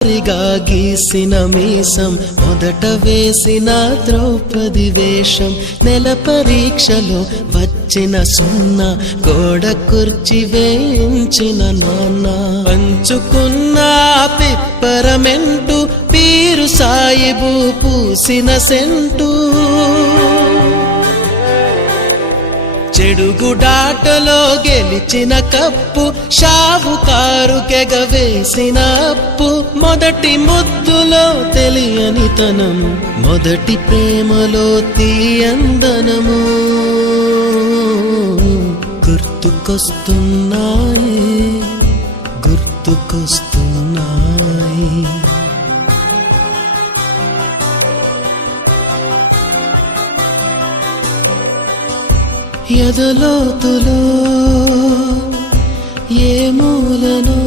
గీసిన మీసం మొదట వేసిన ద్రౌపది వేషం నెల పరీక్షలో వచ్చిన సున్నా గోడ కుర్చి వేయించిన నాన్న పంచుకున్న పిప్పరమెంటు పీరు సాయిబు పూసిన సెంటు చెడుగుడాటలో గెలిచిన కప్పు షావుకారుకెగవేసిన అప్పు మొదటి ముద్దులో తెలియనితనము మొదటి ప్రేమలో తీయందనము గుర్తుకొస్తున్నాయి గుర్తుకొస్తున్నాయి ఎదలోతులో ఏ మూలనో